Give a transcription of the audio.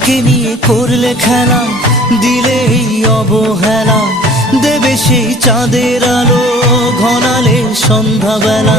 কাকে নিয়ে করলে খেলা দিলে অবহেলা দেবে সেই চাঁদের আলো ঘনালে সন্ধ্যাবেলা